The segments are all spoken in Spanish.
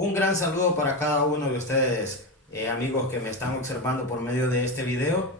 Un gran saludo para cada uno de ustedes, amigos que me están observando por medio de este video.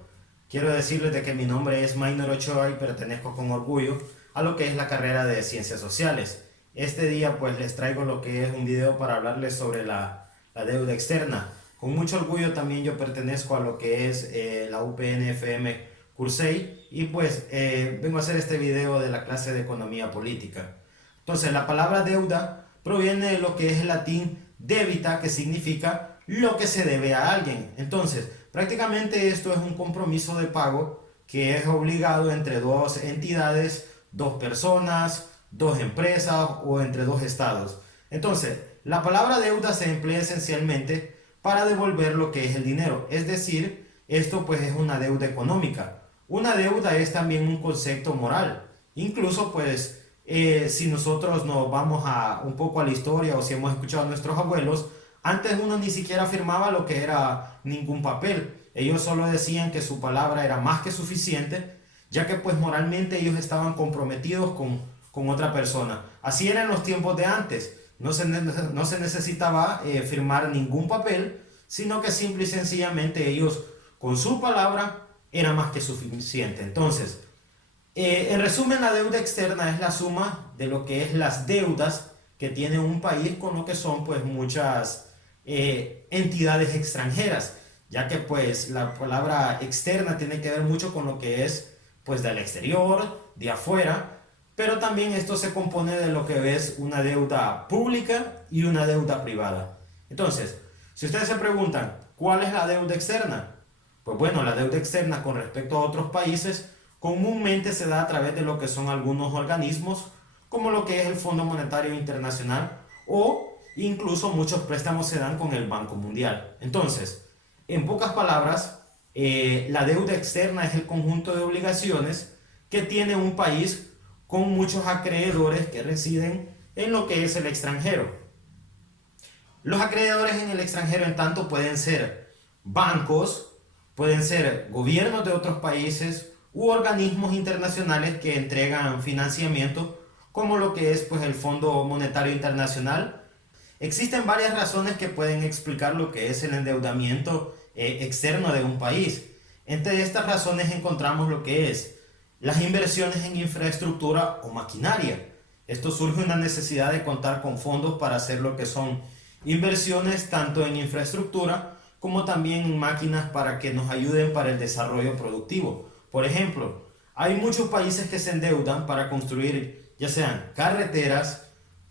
Quiero decirles de que mi nombre es Maynor Ochoa y pertenezco con orgullo a lo que es la carrera de Ciencias Sociales. Este día pues les traigo lo que es un video para hablarles sobre la deuda externa. Con mucho orgullo también yo pertenezco a lo que es la UPN-FM Cursey y pues vengo a hacer este video de la clase de Economía Política. Entonces la palabra deuda proviene de lo que es el latín debita, que significa lo que se debe a alguien. Entonces, prácticamente esto es un compromiso de pago que es obligado entre dos entidades, dos personas, dos empresas o entre dos estados. Entonces, la palabra deuda se emplea esencialmente para devolver lo que es el dinero. Es decir, esto pues es una deuda económica. Una deuda es también un concepto moral. Incluso pues si nosotros nos vamos a un poco a la historia o si hemos escuchado a nuestros abuelos, antes uno ni siquiera firmaba lo que era ningún papel. Ellos solo decían que su palabra era más que suficiente, ya que pues moralmente ellos estaban comprometidos con otra persona. Así era en los tiempos de antes. No se necesitaba firmar ningún papel, sino que simple y sencillamente ellos con su palabra era más que suficiente. Entonces, en resumen, la deuda externa es la suma de lo que es las deudas que tiene un país con lo que son pues muchas entidades extranjeras, ya que pues la palabra externa tiene que ver mucho con lo que es pues del exterior, de afuera, pero también esto se compone de lo que es una deuda pública y una deuda privada. Entonces, si ustedes se preguntan, ¿cuál es la deuda externa? Pues bueno, la deuda externa con respecto a otros países comúnmente se da a través de lo que son algunos organismos, como lo que es el Fondo Monetario Internacional o incluso muchos préstamos se dan con el Banco Mundial. Entonces, en pocas palabras, la deuda externa es el conjunto de obligaciones que tiene un país con muchos acreedores que residen en lo que es el extranjero. Los acreedores en el extranjero, en tanto, pueden ser bancos, pueden ser gobiernos de otros países u organismos internacionales que entregan financiamiento, como lo que es pues, el Fondo Monetario Internacional. Existen varias razones que pueden explicar lo que es el endeudamiento externo de un país. Entre estas razones encontramos lo que es las inversiones en infraestructura o maquinaria. Esto surge una necesidad de contar con fondos para hacer lo que son inversiones tanto en infraestructura como también en máquinas para que nos ayuden para el desarrollo productivo. Por ejemplo, hay muchos países que se endeudan para construir ya sean carreteras,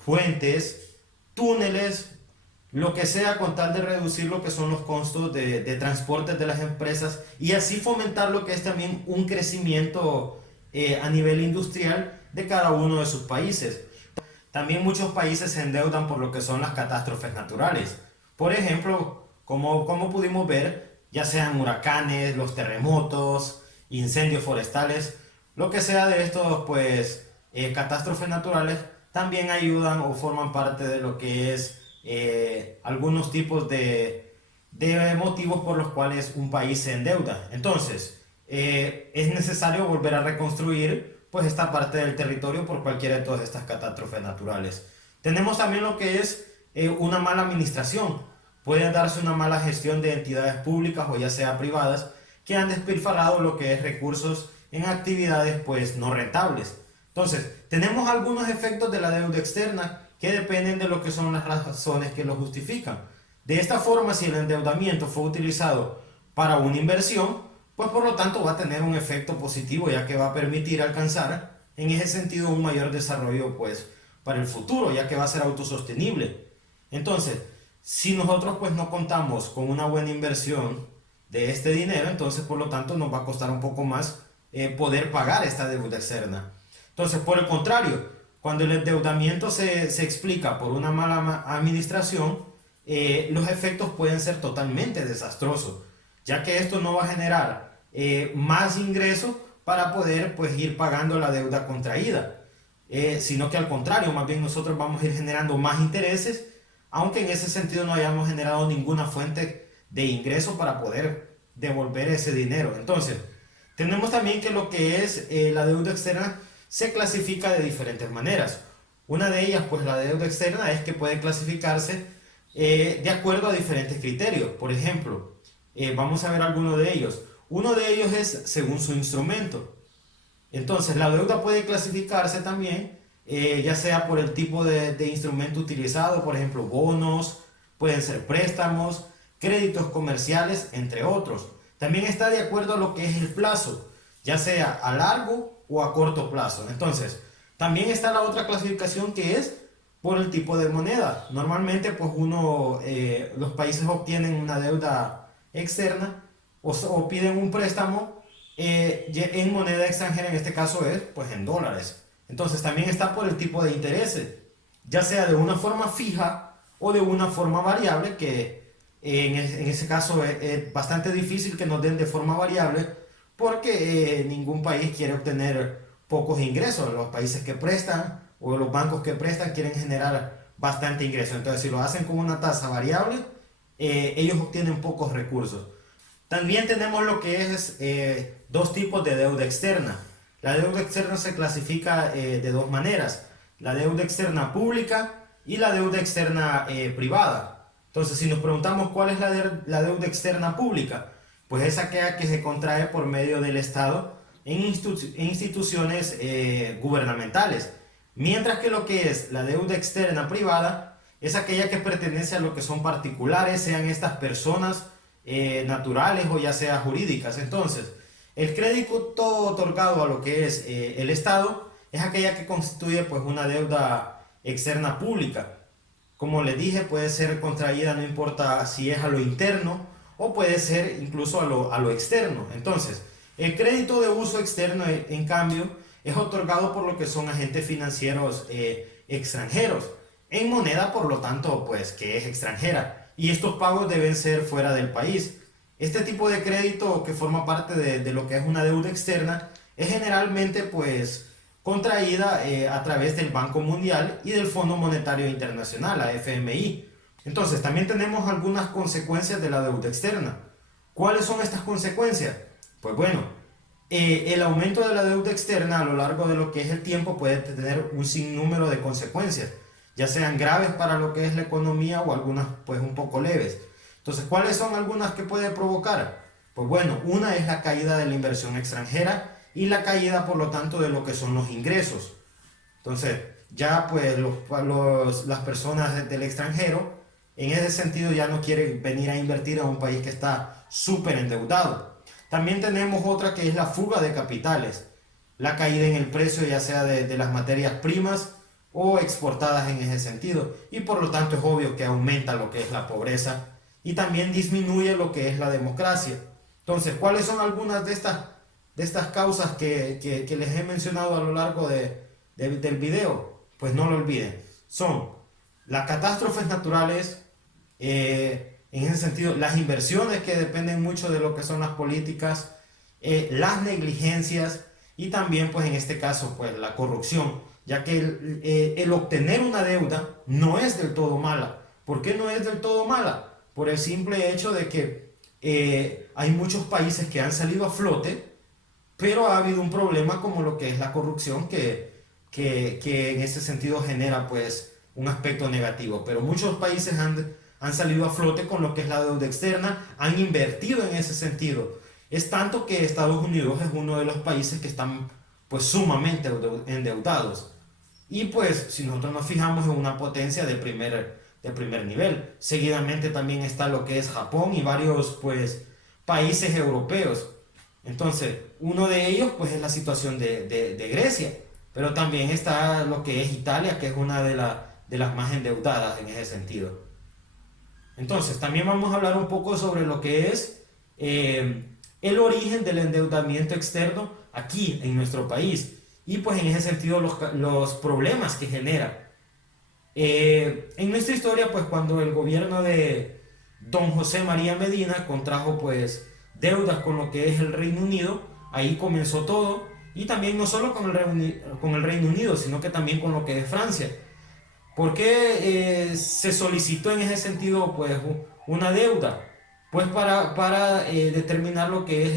puentes, túneles, lo que sea con tal de reducir lo que son los costos de transporte de las empresas y así fomentar lo que es también un crecimiento a nivel industrial de cada uno de sus países. También muchos países se endeudan por lo que son las catástrofes naturales. Por ejemplo, como pudimos ver, ya sean huracanes, los terremotos, incendios forestales, lo que sea de estos pues catástrofes naturales también ayudan o forman parte de lo que es algunos tipos de motivos por los cuales un país se endeuda. Entonces, es necesario volver a reconstruir pues esta parte del territorio por cualquiera de todas estas catástrofes naturales. Tenemos también lo que es una mala administración. Puede darse una mala gestión de entidades públicas o ya sea privadas que han despilfarrado lo que es recursos en actividades pues no rentables. Entonces, tenemos algunos efectos de la deuda externa que dependen de lo que son las razones que lo justifican. De esta forma, si el endeudamiento fue utilizado para una inversión, pues por lo tanto va a tener un efecto positivo ya que va a permitir alcanzar en ese sentido un mayor desarrollo pues para el futuro, ya que va a ser autosostenible. Entonces, si nosotros pues no contamos con una buena inversión de este dinero, entonces por lo tanto nos va a costar un poco más poder pagar esta deuda externa. Entonces, por el contrario, cuando el endeudamiento se explica por una mala administración, los efectos pueden ser totalmente desastrosos, ya que esto no va a generar más ingresos para poder pues ir pagando la deuda contraída, sino que al contrario, más bien nosotros vamos a ir generando más intereses, aunque en ese sentido no hayamos generado ninguna fuente de ingreso para poder devolver ese dinero. Entonces, tenemos también que lo que es la deuda externa se clasifica de diferentes maneras. Una de ellas, pues la deuda externa, es que puede clasificarse de acuerdo a diferentes criterios. Por ejemplo, vamos a ver algunos de ellos. Uno de ellos es según su instrumento. Entonces, la deuda puede clasificarse también, ya sea por el tipo de instrumento utilizado, por ejemplo, bonos, pueden ser préstamos, créditos comerciales, entre otros. También está de acuerdo a lo que es el plazo, ya sea a largo o a corto plazo. Entonces, también está la otra clasificación que es por el tipo de moneda. Normalmente, pues los países obtienen una deuda externa o piden un préstamo en moneda extranjera, en este caso es pues en dólares. Entonces también está por el tipo de intereses, ya sea de una forma fija o de una forma variable, que en ese caso es bastante difícil que nos den de forma variable, porque ningún país quiere obtener pocos ingresos. Los países que prestan o los bancos que prestan quieren generar bastante ingreso. Entonces, si lo hacen con una tasa variable, ellos obtienen pocos recursos. También tenemos lo que es dos tipos de deuda externa. La deuda externa se clasifica de dos maneras: la deuda externa pública y la deuda externa privada. Entonces, si nos preguntamos cuál es la deuda externa pública, pues es aquella que se contrae por medio del Estado en instituciones gubernamentales. Mientras que lo que es la deuda externa privada es aquella que pertenece a lo que son particulares, sean estas personas naturales o ya sea jurídicas. Entonces, el crédito todo otorgado a lo que es el Estado es aquella que constituye pues una deuda externa pública. Como les dije, puede ser contraída, no importa si es a lo interno o puede ser incluso a lo externo. Entonces, el crédito de uso externo, en cambio, es otorgado por lo que son agentes financieros extranjeros, en moneda, por lo tanto, pues que es extranjera. Y estos pagos deben ser fuera del país. Este tipo de crédito, que forma parte de lo que es una deuda externa, es generalmente pues contraída a través del Banco Mundial y del Fondo Monetario Internacional, la FMI. Entonces, también tenemos algunas consecuencias de la deuda externa. ¿Cuáles son estas consecuencias? Pues bueno, el aumento de la deuda externa a lo largo de lo que es el tiempo puede tener un sinnúmero de consecuencias, ya sean graves para lo que es la economía o algunas pues un poco leves. Entonces, ¿cuáles son algunas que puede provocar? Pues bueno, una es la caída de la inversión extranjera y la caída, por lo tanto, de lo que son los ingresos. Entonces, ya pues las personas del extranjero, en ese sentido, ya no quieren venir a invertir a un país que está súper endeudado. También tenemos otra que es la fuga de capitales, la caída en el precio, ya sea de las materias primas o exportadas en ese sentido, y por lo tanto es obvio que aumenta lo que es la pobreza y también disminuye lo que es la democracia. Entonces, ¿cuáles son algunas de estas causas que les he mencionado a lo largo del video? Pues no lo olviden, son las catástrofes naturales, en ese sentido, las inversiones que dependen mucho de lo que son las políticas, las negligencias y también, pues en este caso, pues la corrupción, ya que el obtener una deuda no es del todo mala. ¿Por qué no es del todo mala? Por el simple hecho de que hay muchos países que han salido a flote, pero ha habido un problema como lo que es la corrupción, que en ese sentido genera pues un aspecto negativo. Pero muchos países han salido a flote con lo que es la deuda externa, han invertido en ese sentido. Es tanto que Estados Unidos es uno de los países que están pues sumamente endeudados. Y pues si nosotros nos fijamos, en una potencia de primer nivel. Seguidamente también está lo que es Japón y varios pues países europeos. Entonces, uno de ellos pues es la situación de Grecia, pero también está lo que es Italia, que es una de las más endeudadas en ese sentido. Entonces, también vamos a hablar un poco sobre lo que es el origen del endeudamiento externo aquí en nuestro país y pues en ese sentido los problemas que genera. En nuestra historia, pues cuando el gobierno de don José María Medina contrajo pues deudas con lo que es el Reino Unido, ahí comenzó todo, y también no solo con el Reino Unido, sino que también con lo que es Francia. ¿Por qué se solicitó en ese sentido pues una deuda? Pues para determinar lo que es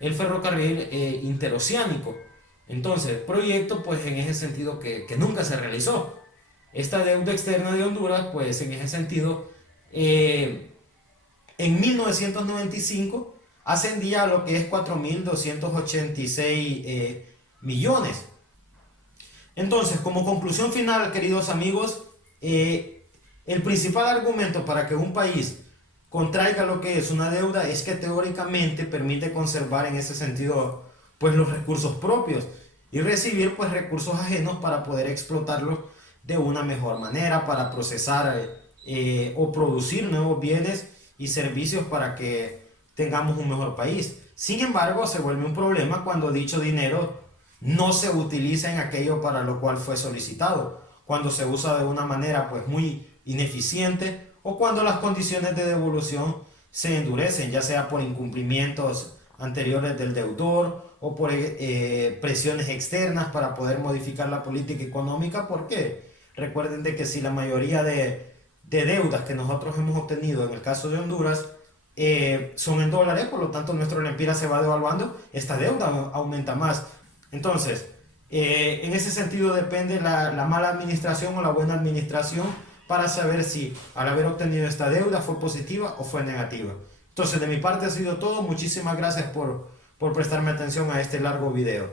el ferrocarril interoceánico. Entonces, proyecto pues en ese sentido que nunca se realizó. esta deuda externa de Honduras, pues en ese sentido, en 1995 ascendía a lo que es 4.286 millones. Entonces, como conclusión final, queridos amigos, el principal argumento para que un país contraiga lo que es una deuda es que teóricamente permite conservar en ese sentido pues los recursos propios y recibir pues recursos ajenos para poder explotarlos de una mejor manera, para procesar o producir nuevos bienes y servicios para que tengamos un mejor país. Sin embargo, se vuelve un problema cuando dicho dinero no se utiliza en aquello para lo cual fue solicitado, cuando se usa de una manera pues muy ineficiente o cuando las condiciones de devolución se endurecen, ya sea por incumplimientos anteriores del deudor o por presiones externas para poder modificar la política económica. Porque recuerden de que si la mayoría de deudas que nosotros hemos obtenido en el caso de Honduras son en dólares, por lo tanto nuestro lempira se va devaluando, esta deuda aumenta más. Entonces, en ese sentido depende la mala administración o la buena administración para saber si al haber obtenido esta deuda fue positiva o fue negativa. Entonces, de mi parte ha sido todo. Muchísimas gracias por prestarme atención a este largo video.